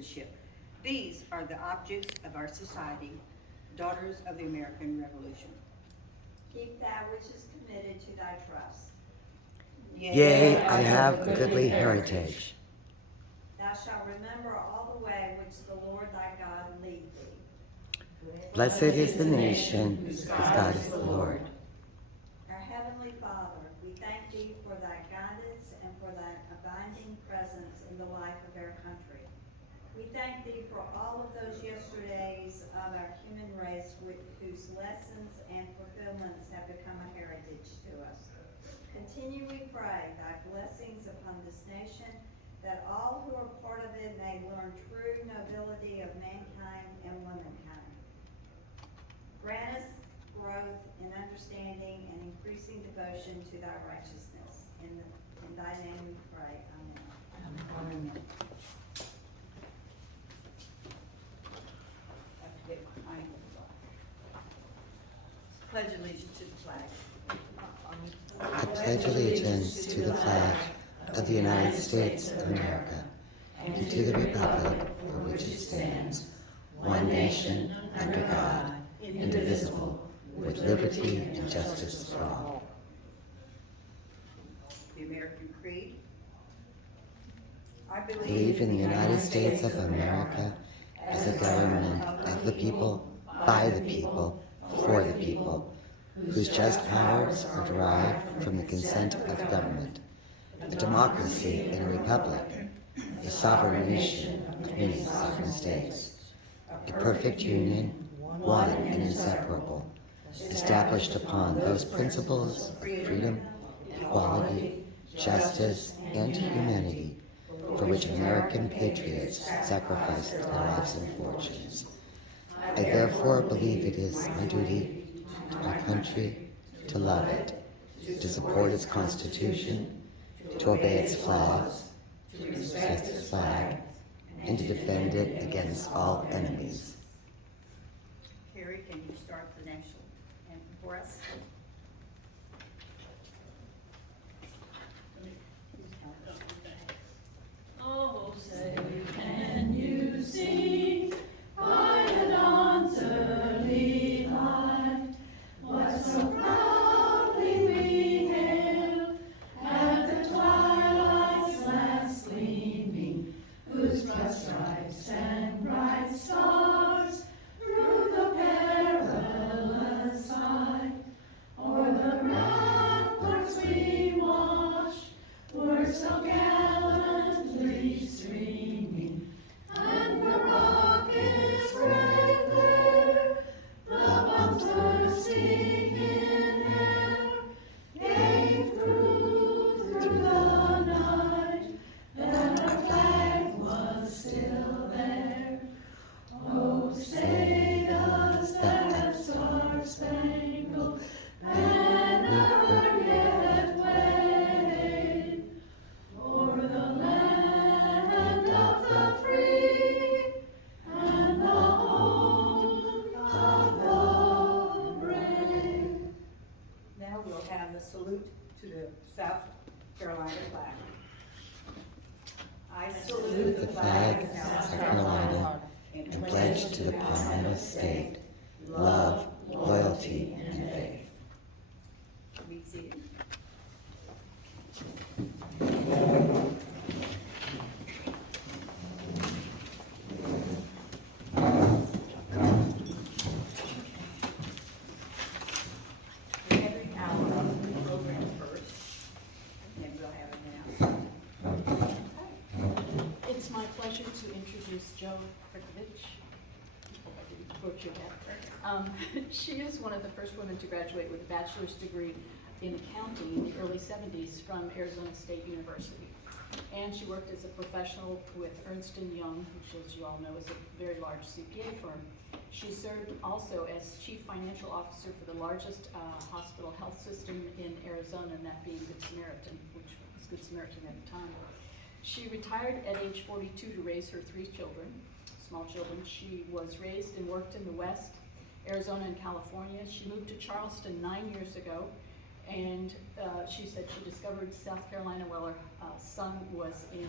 citizenship. These are the objects of our society, daughters of the American Revolution. Keep that which is committed to thy trust. Yea, I have goodly heritage. Thou shalt remember all the way which the Lord thy God lead thee. Blessed is the nation whose God is the Lord. Our Heavenly Father, we thank thee for thy guidance and for thy abiding presence in the life of our country. We thank thee for all of those yesterdays of our human race whose lessons and fulfillments have become a heritage to us. Continue, we pray, thy blessings upon this nation, that all who are part of it may learn true nobility of mankind and womankind. Grant us growth in understanding and increasing devotion to thy righteousness. In thy name we pray. Amen. Amen. Pledge allegiance to the flag. I pledge allegiance to the flag of the United States of America and to the republic for which it stands, one nation, under God, indivisible, with liberty and justice for all. The American Creed. I Believe in the United States of America as a government of the people, by the people, for the people, whose just powers are derived from the consent of government, a democracy and a republic, a sovereign nation of many sovereign states, a perfect union, one and inseparable, established upon those principles of freedom, equality, justice, and humanity, for which American patriots sacrificed their lives and fortunes. I therefore believe it is my duty to my country to love it, to support its Constitution, to obey its flags, to respect its flag, and to defend it against all enemies. Carrie, can you start the national anthem for us? Oh, say, can you see by the dawn's early light what so proudly we hailed at the twilight's last gleaming, whose broad stripes and bright stars through the perilous fight o'er the ramparts we watched were so gallantly streaming, and the rockets' red glare, the bombs bursting in air, gave proof through the night that our flag was still there. Oh, say does that star-spangled banner yet wave o'er the land of the free and the home of the brave? Now we'll have the salute to the South Carolina flag. I salute The flag of South Carolina and pledge to the Commonwealth state love, loyalty, and faith. Be seated. Every hour of the program first, and then we'll have an announcement. It's my pleasure to introduce Jo Frkovich. Hope I didn't butcher that. She is one of the first women to graduate with a bachelor's degree in accounting in the early 70s from Arizona State University. And she worked as a professional with Ernst & Young, which, as you all know, is a very large CPA firm. She served also as chief financial officer for the largest hospital health system in Arizona, and that being Good Samaritan, which was Good Samaritan at the time. She retired at age 42 to raise her 3 children, small children. She was raised and worked in the West, Arizona and California. She moved to Charleston 9 years ago, and she said she discovered South Carolina while her son was in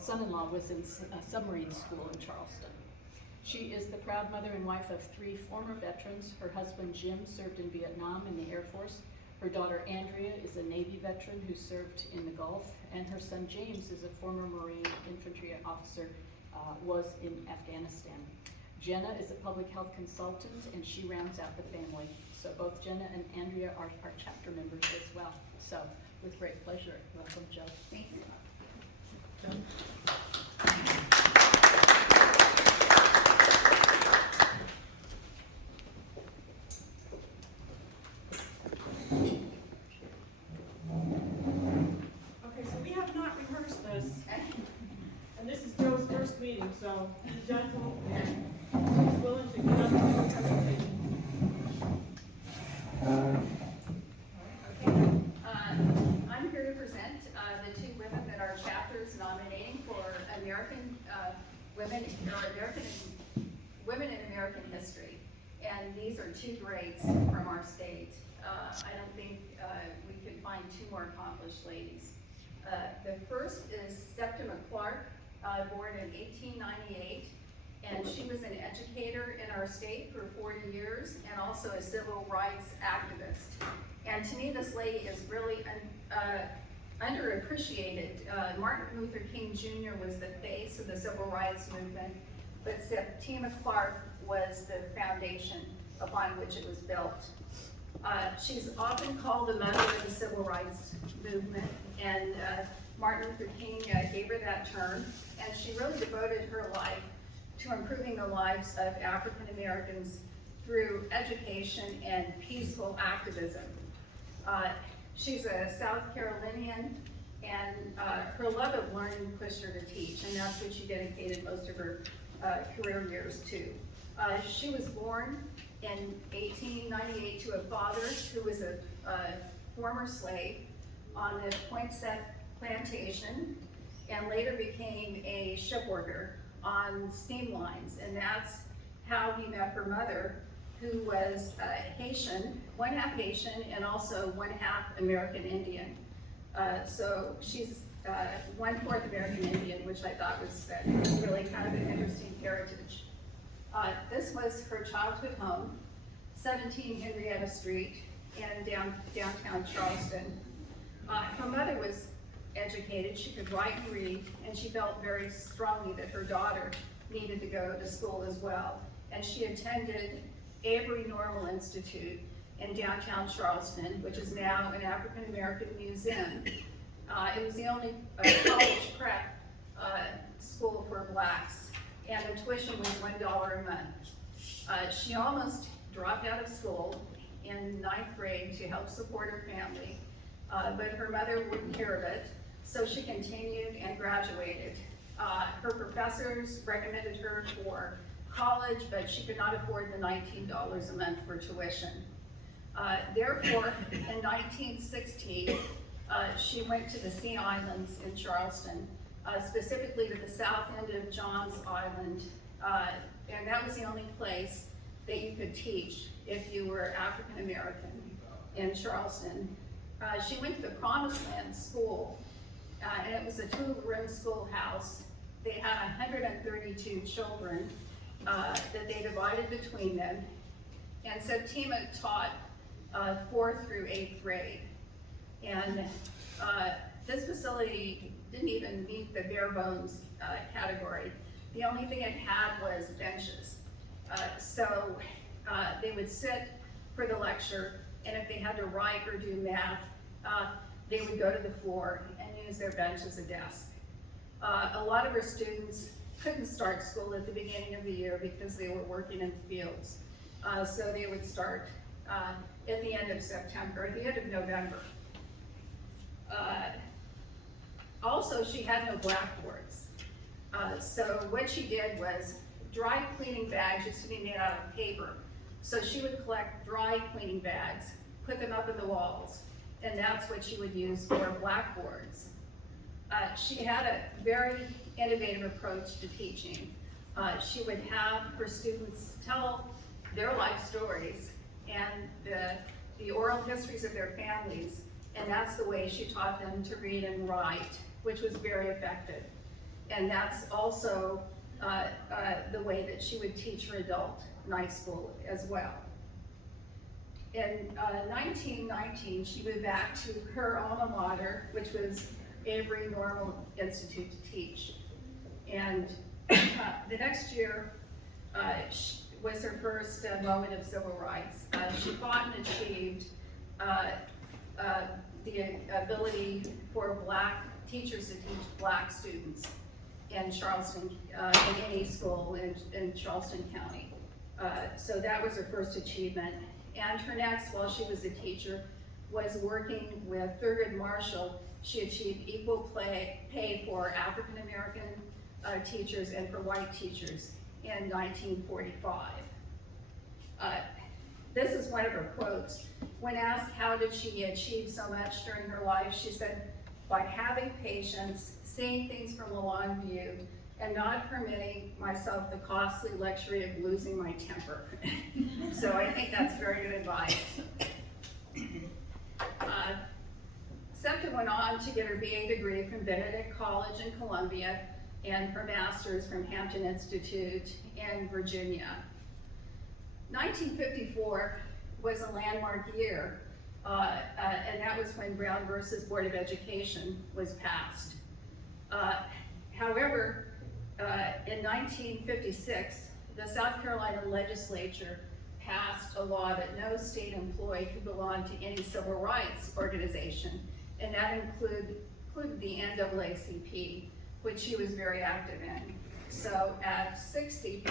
son-in-law was in submarine school in Charleston. She is the proud mother and wife of 3 former veterans. Her husband Jim served in Vietnam in the Air Force. Her daughter Andrea is a Navy veteran who served in the Gulf, and her son James is a former Marine infantry officer, was in Afghanistan. Jenna is a public health consultant, and she rounds out the family. So both Jenna and Andrea are chapter members as well. So with great pleasure, welcome, Joe. Thank you. Okay, so we have not rehearsed this, and this is Joe's first meeting, so be gentle and he's willing to get up and do a presentation. I'm here to present the 2 women that our chapter is nominating for American women, or American women in American history. And these are 2 greats from our state. I don't think we could find 2 more accomplished ladies. The first is Septima Clark, born in 1898, and she was an educator in our state for 40 years and also a civil rights activist. And to me, this lady is really underappreciated. Martin Luther King Jr. was the face of the civil rights movement, but Septima Clark was the foundation upon which it was built. She's often called the mother of the civil rights movement, and Martin Luther King gave her that term, and she really devoted her life to improving the lives of African Americans through education and peaceful activism. She's a South Carolinian, and her love of learning pushed her to teach, and that's what she dedicated most of her career years to. She was born in 1898 to a father who was a former slave on the Poinsett plantation, and later became a ship worker on steam lines, and that's how he met her mother, who was Haitian, 1/2 Haitian, and also 1/2 American Indian. So she's 1/4 American Indian, which I thought was really kind of an interesting heritage. This was her childhood home, 17 Henrietta Street in downtown Charleston. Her mother was educated, she could write and read, and she felt very strongly that her daughter needed to go to school as well. And she attended Avery Normal Institute in downtown Charleston, which is now an African American museum. It was the only college prep school for blacks, and the tuition was $1 a month. She almost dropped out of school in 9th grade to help support her family, but her mother wouldn't hear of it, so she continued and graduated. Her professors recommended her for college, but she could not afford the $19 a month for tuition. Therefore, in 1916, she went to the Sea Islands in Charleston, specifically to the south end of Johns Island, and that was the only place that you could teach if you were African American in Charleston. She went to the Promised Land School, and it was a 2-room schoolhouse. They had 132 children that they divided between them, and Septima taught 4th through 8th grade. And this facility didn't even meet the bare bones category. The only thing it had was benches. So they would sit for the lecture, and if they had to write or do math, they would go to the floor and use their bench as a desk. A lot of our students couldn't start school at the beginning of the year because they were working in the fields. So they would start at the end of September, at the end of November. Also, she had no blackboards. So what she did was dry cleaning bags used to be made out of paper. So she would collect dry cleaning bags, put them up in the walls, and that's what she would use for blackboards. She had a very innovative approach to teaching. She would have her students tell their life stories and the oral histories of their families, and that's the way she taught them to read and write, which was very effective. And that's also the way that she would teach her adult night school as well. In 1919, she moved back to her alma mater, which was Avery Normal Institute to teach. And the next year was her first moment of civil rights. She fought and achieved the ability for black teachers to teach black students in Charleston, in any school in Charleston County. So that was her first achievement. And her next, while she was a teacher, was working with Thurgood Marshall. She achieved equal pay for African American teachers and for white teachers in 1945. This is one of her quotes. When asked how did she achieve so much during her life, she said, by having patience, seeing things from a long view, and not permitting myself the costly luxury of losing my temper. So I think that's very good advice. Septa went on to get her BA degree from Benedict College in Columbia and her master's from Hampton Institute in Virginia. 1954 was a landmark year, and that was when Brown versus Board of Education was passed. However, in 1956, the South Carolina legislature passed a law that no state employee could belong to any civil rights organization, and that included the NAACP, which she was very active in. So at 60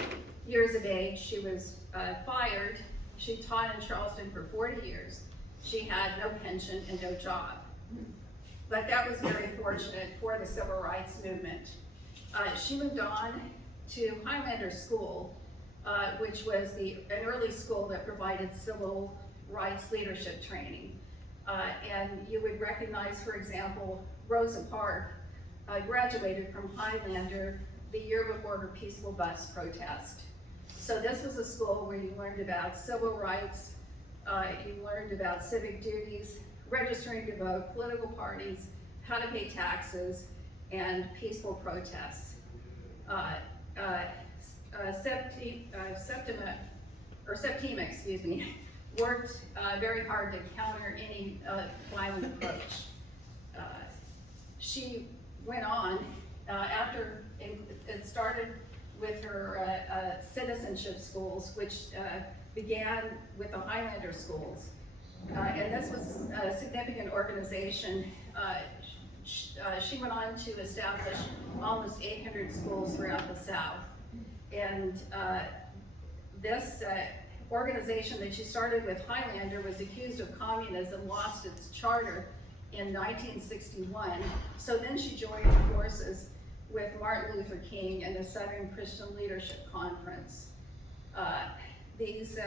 years of age, she was fired. She taught in Charleston for 40 years. She had no pension and no job. But that was very fortunate for the civil rights movement. She moved on to Highlander School, which was an early school that provided civil rights leadership training. And you would recognize, for example, Rosa Parks graduated from Highlander the year before her peaceful bus protest. So this was a school where you learned about civil rights, you learned about civic duties, registering to vote, political parties, how to pay taxes, and peaceful protests. Septima, excuse me, worked very hard to counter any violent approach. She went on after it started with her citizenship schools, which began with the Highlander schools. And this was a significant organization. She went on to establish almost 800 schools throughout the South. And this organization that she started with Highlander was accused of communism, lost its charter in 1961. So then she joined forces with Martin Luther King and the Southern Christian Leadership Conference. These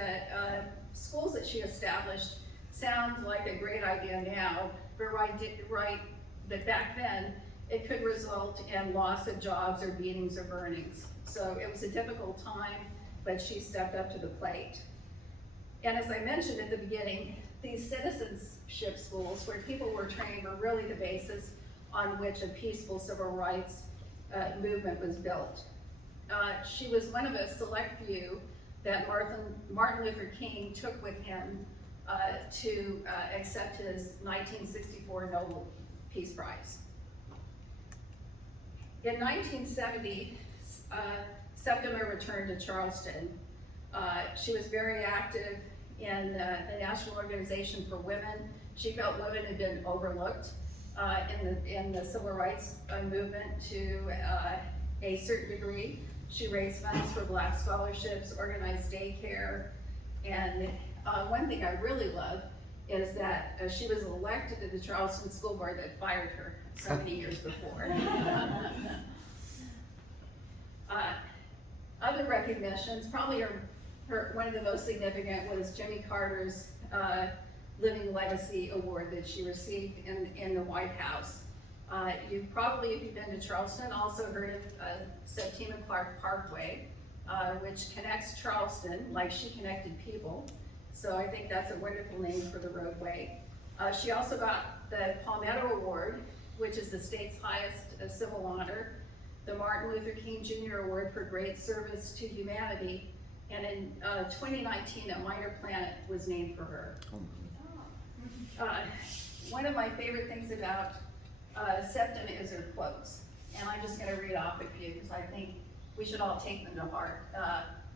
schools that she established sound like a great idea now, but back then it could result in loss of jobs or beatings or burnings. So it was a difficult time, but she stepped up to the plate. And as I mentioned at the beginning, these citizenship schools where people were trained were really the basis on which a peaceful civil rights movement was built. She was one of a select few that Martin Luther King took with him to accept his 1964 Nobel Peace Prize. In 1970, Septima returned to Charleston. She was very active in the National Organization for Women. She felt women had been overlooked in the civil rights movement to a certain degree. She raised funds for black scholarships, organized daycare, and one thing I really love is that she was elected to the Charleston School Board that fired her so many years before. Other recognitions, probably one of the most significant was Jimmy Carter's Living Legacy Award that she received in the White House. You probably, if you've been to Charleston, also heard of Septima Clark Parkway, which connects Charleston like she connected people. So I think that's a wonderful name for the roadway. She also got the Palmetto Award, which is the state's highest civil honor. the Martin Luther King Jr. Award for Great Service to Humanity, and in 2019, a minor planet was named for her. One of my favorite things about Septima is her quotes, and I'm just going to read off a few because I think we should all take them to heart.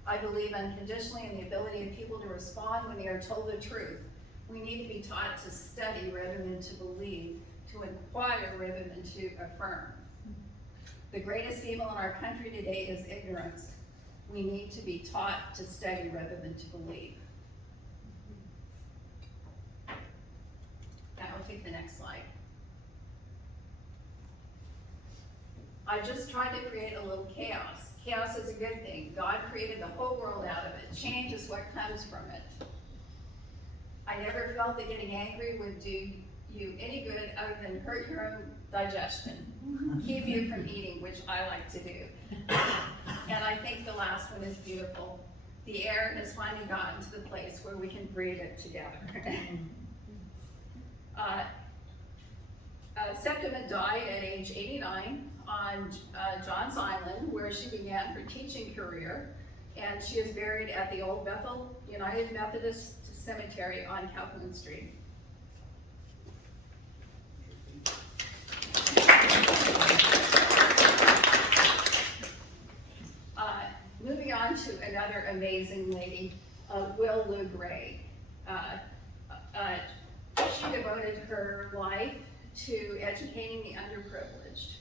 I believe unconditionally in the ability of people to respond when they are told the truth. We need to be taught to study rather than to believe, to inquire rather than to affirm. The greatest evil in our country today is ignorance. We need to be taught to study rather than to believe. Now we'll take the next slide. I just tried to create a little chaos. Chaos is a good thing. God created the whole world out of it. Change is what comes from it. I never felt that getting angry would do you any good other than hurt your own digestion, keep you from eating, which I like to do. And I think the last one is beautiful. The air has finally gotten to the place where we can breathe it together. Septima died at age 89 on Johns Island, where she began her teaching career, and she is buried at the Old Bethel United Methodist Cemetery on Calhoun Street. Moving on to another amazing lady, Will Lou Gray. She devoted her life to educating the underprivileged.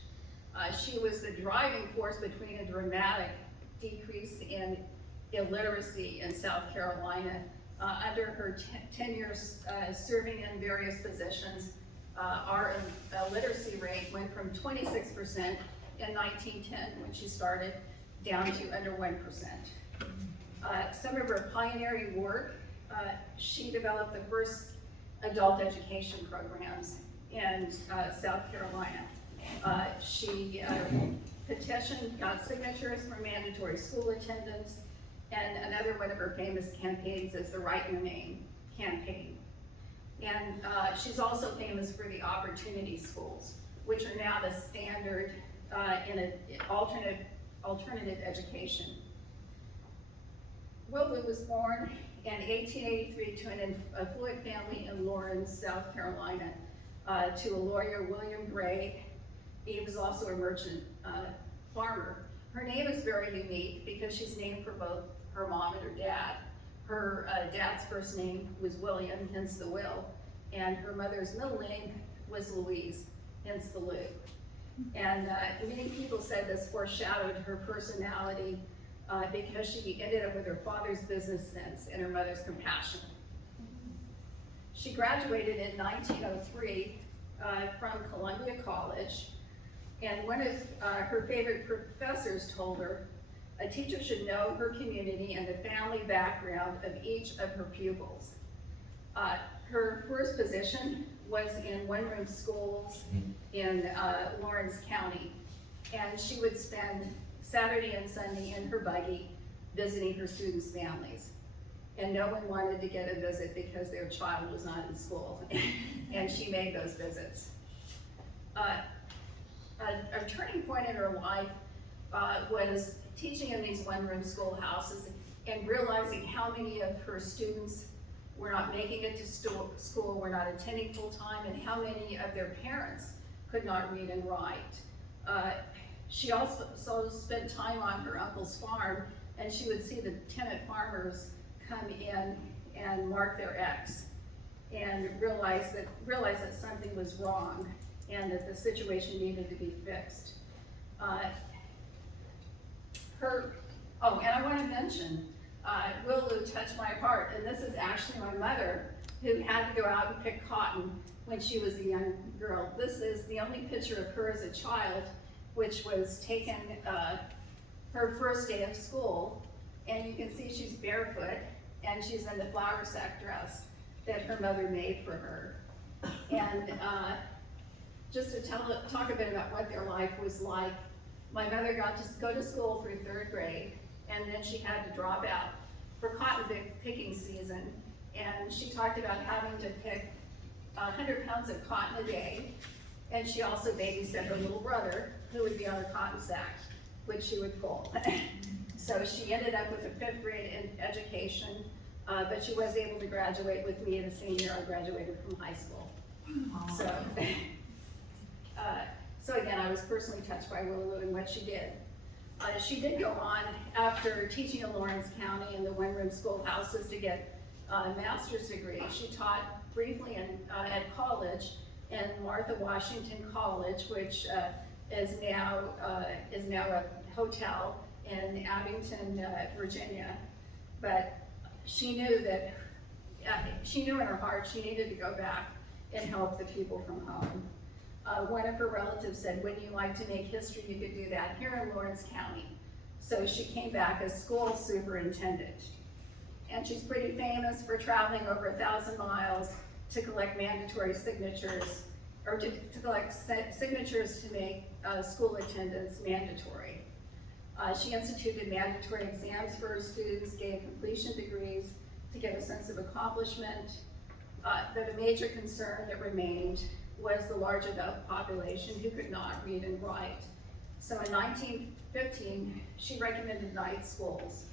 She was the driving force between a dramatic decrease in illiteracy in South Carolina. Under her tenure serving in various positions, our literacy rate went from 26% in 1910 when she started down to under 1%. Some of her pioneering work, she developed the first adult education programs in South Carolina. She petitioned, got signatures for mandatory school attendance, and another one of her famous campaigns is the Write Your Name campaign. And she's also famous for the opportunity schools, which are now the standard in an alternative education. Will Lou was born in 1883 to an affluent family in Lawrence, South Carolina, to a lawyer, William Gray. He was also a merchant farmer. Her name is very unique because she's named for both her mom and her dad. Her dad's first name was William, hence the Will, and her mother's middle name was Louise, hence the Lou. And many people said this foreshadowed her personality because she ended up with her father's business sense and her mother's compassion. She graduated in 1903 from Columbia College, and one of her favorite professors told her, a teacher should know her community and the family background of each of her pupils. Her first position was in one-room schools in Lawrence County, and she would spend Saturday and Sunday in her buggy visiting her students' families. And no one wanted to get a visit because their child was not in school, and she made those visits. A turning point in her life was teaching in these one-room schoolhouses and realizing how many of her students were not making it to school, were not attending full-time, and how many of their parents could not read and write. She also spent time on her uncle's farm, and she would see the tenant farmers come in and mark their X and realize that something was wrong and that the situation needed to be fixed. And I want to mention, Will Lou touched my heart, and this is actually my mother, who had to go out and pick cotton when she was a young girl. This is the only picture of her as a child, which was taken her first day of school, and you can see she's barefoot, and she's in the flour sack dress that her mother made for her. And just to talk a bit about what their life was like, my mother got to go to school through 3rd grade, and then she had to drop out for cotton picking season. And she talked about having to pick 100 pounds of cotton a day, and she also babysat her little brother, who would be on her cotton sack, which she would pull. So she ended up with a 5th grade education, but she was able to graduate with me the same year I graduated from high school. So, so again, I was personally touched by Willow and what she did. She did go on after teaching in Lawrence County in the one-room schoolhouses to get a master's degree. She taught briefly at college in Martha Washington College, which is now a hotel in Abington, Virginia. But she knew that, she knew in her heart she needed to go back and help the people from home. One of her relatives said, "Wouldn't you like to make history? You could do that here in Lawrence County." So she came back as school superintendent. And she's pretty famous for traveling over 1,000 miles to collect mandatory signatures, or to collect signatures to make school attendance mandatory. She instituted mandatory exams for her students, gave completion degrees to give a sense of accomplishment. But a major concern that remained was the large adult population who could not read and write. So in 1915, she recommended night schools,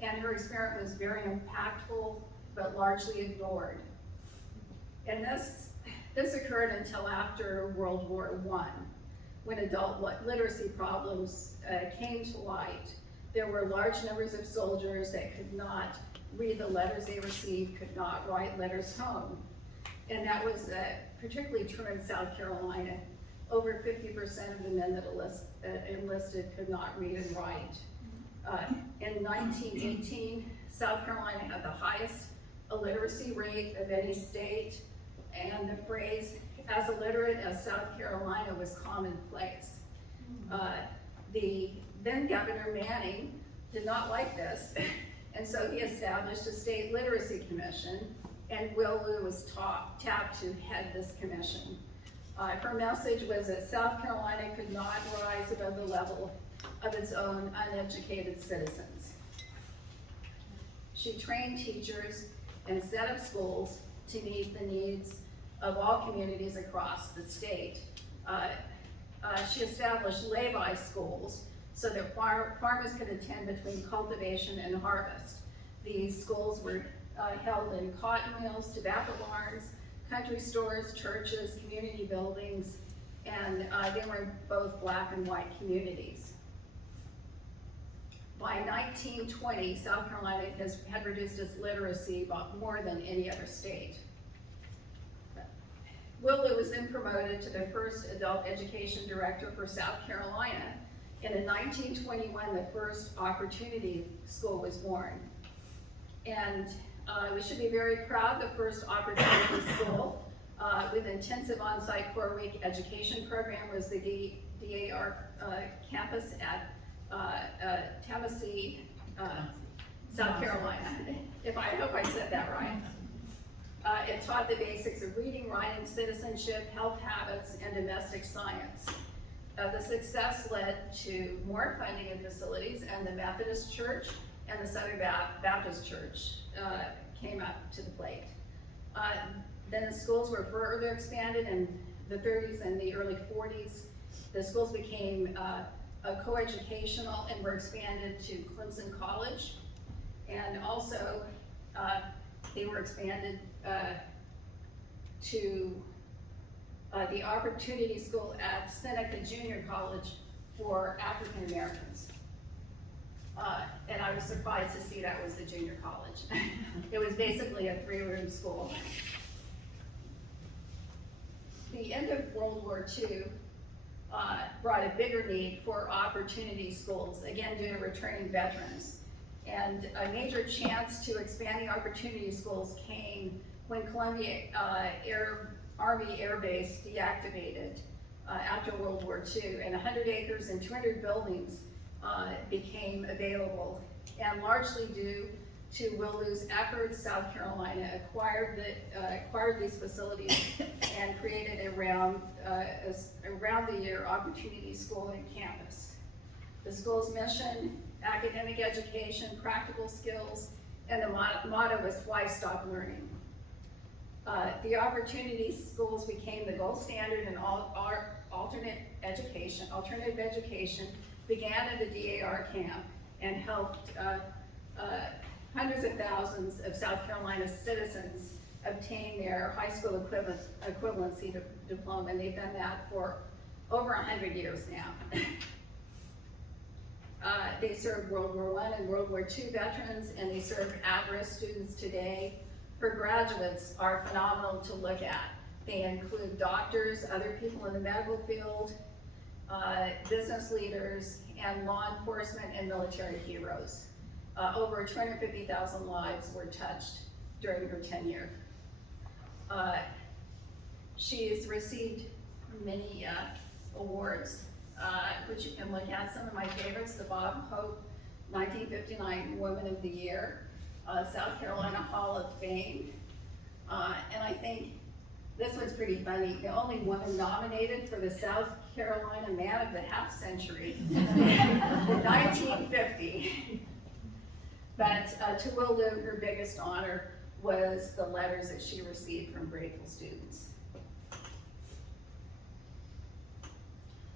and her experiment was very impactful, but largely ignored. And this occurred until after World War I, when adult literacy problems came to light. There were large numbers of soldiers that could not read the letters they received, could not write letters home. And that was particularly true in South Carolina. Over 50% of the men that enlisted could not read and write. In 1918, South Carolina had the highest illiteracy rate of any state, and the phrase "as illiterate as South Carolina" was commonplace. The then Governor Manning did not like this, and so he established a state literacy commission, and Will Lew was tapped to head this commission. Her message was that South Carolina could not rise above the level of its own uneducated citizens. She trained teachers and set up schools to meet the needs of all communities across the state. She established lay-by schools so that farmers could attend between cultivation and harvest. These schools were held in cotton mills, tobacco barns, country stores, churches, community buildings, and they were in both black and white communities. By 1920, South Carolina had reduced its literacy by more than any other state. Will Lew was then promoted to the first adult education director for South Carolina, and in 1921, the first Opportunity School was born. And we should be very proud. The first Opportunity School with intensive on-site 4-week education program was the DAR campus at Tennessee, South Carolina. I hope I said that right. It taught the basics of reading, writing, citizenship, health habits, and domestic science. The success led to more funding and facilities, and the Methodist Church and the Southern Baptist Church came up to the plate. Then the schools were further expanded in the 30s and the early 40s. The schools became coeducational and were expanded to Clemson College, and also they were expanded to the Opportunity School at Seneca Junior College for African Americans. And I was surprised to see that was the junior college. It was basically a 3-room school. The end of World War II brought a bigger need for opportunity schools, again due to returning veterans. And a major chance to expand the opportunity schools came when Columbia Army Air Base deactivated after World War II, and 100 acres and 200 buildings became available. And largely due to Will Lew's efforts, South Carolina acquired these facilities and created a round-the-year opportunity school and campus. The school's mission: academic education, practical skills, and the motto was "Why Stop Learning?" The opportunity schools became the gold standard in all alternative education, began at the DAR camp and helped hundreds of thousands of South Carolina citizens obtain their high school equivalency diploma, and they've done that for over 100 years now. They served World War I and World War II veterans, and they serve at-risk students today. Her graduates are phenomenal to look at. They include doctors, other people in the medical field, business leaders, and law enforcement and military heroes. Over 250,000 lives were touched during her tenure. She has received many awards, which you can look at. Some of my favorites: the Bob Hope 1959 Woman of the Year, South Carolina Hall of Fame, and I think this one's pretty funny. The only woman nominated for the South Carolina Man of the Half Century in 1950. But to Will Lou, her biggest honor was the letters that she received from grateful students.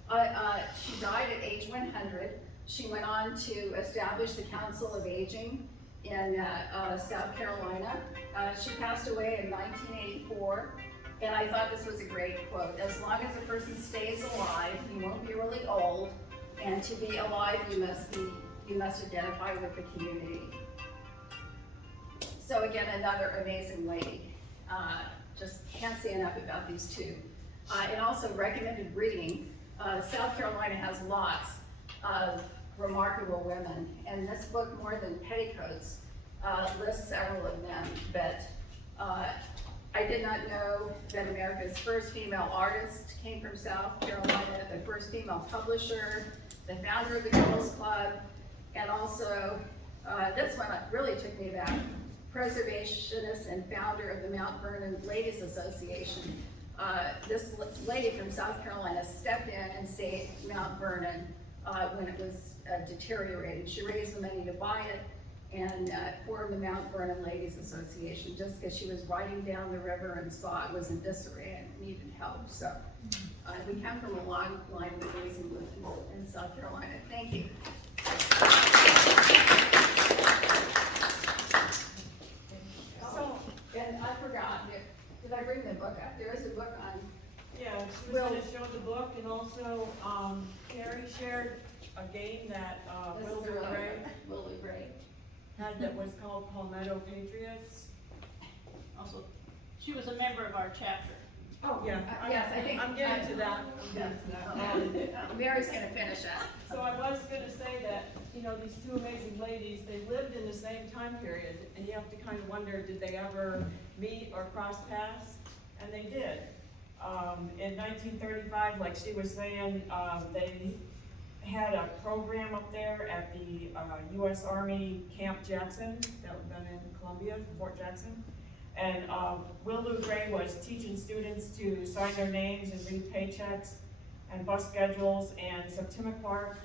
She died at age 100. She went on to establish the Council of Aging in South Carolina. She passed away in 1984, and I thought this was a great quote: "As long as a person stays alive, he won't be really old, and to be alive, you must identify with the community." So again, another amazing lady. Just can't say enough about these two. And also recommended reading. South Carolina has lots of remarkable women, and this book, More Than Petticoats, lists several of them, but I did not know that America's first female artist came from South Carolina, the first female publisher, the founder of the Girls Club, and also, this one really took me back, preservationist and founder of the Mount Vernon Ladies Association. This lady from South Carolina stepped in and saved Mount Vernon when it was deteriorated. She raised the money to buy it and formed the Mount Vernon Ladies Association just because she was riding down the river and saw it was in disarray and needed help. So we come from a long line of amazing women in South Carolina. Thank you. So, and I forgot, did I bring the book up? There is a book on. Yeah, she was gonna show the book, and also, Carrie shared a game that, This is Wilbur Gray really great. had that was called Palmetto Patriots. Also, she was a member of our chapter. Oh, Yeah, yes, I think. I'm getting to that, I'm getting to that. Mary's gonna finish that. So I was gonna say that, you know, these two amazing ladies, they lived in the same time period, and you have to kind of wonder, did they ever meet or cross paths? And they did. In 1935, like she was saying, they had a program up there at the U.S. Army Camp Jackson, that would have been in Columbia, Fort Jackson. And Wilbur Gray was teaching students to sign their names and read paychecks and bus schedules, and Septima Clark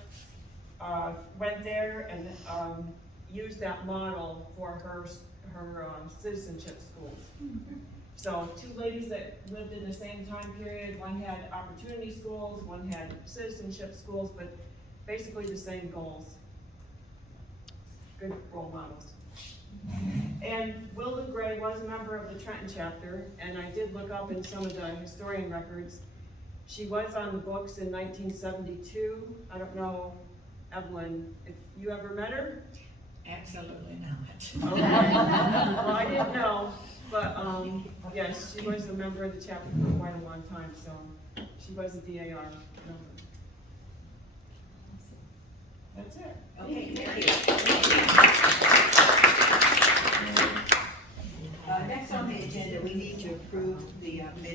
went there and used that model for her citizenship schools. So two ladies that lived in the same time period, one had opportunity schools, one had citizenship schools, but basically the same goals. Good role models. And Wilbur Gray was a member of the Trenton chapter, and I did look up in some of the historian records. She was on the books in 1972. I don't know, Evelyn, if you ever met her? Absolutely not. Okay. Well, I didn't know, but yes, she was a member of the chapter for quite a long time, so she was a DAR member. That's it. Okay, thank you. Next on the agenda, we need to approve the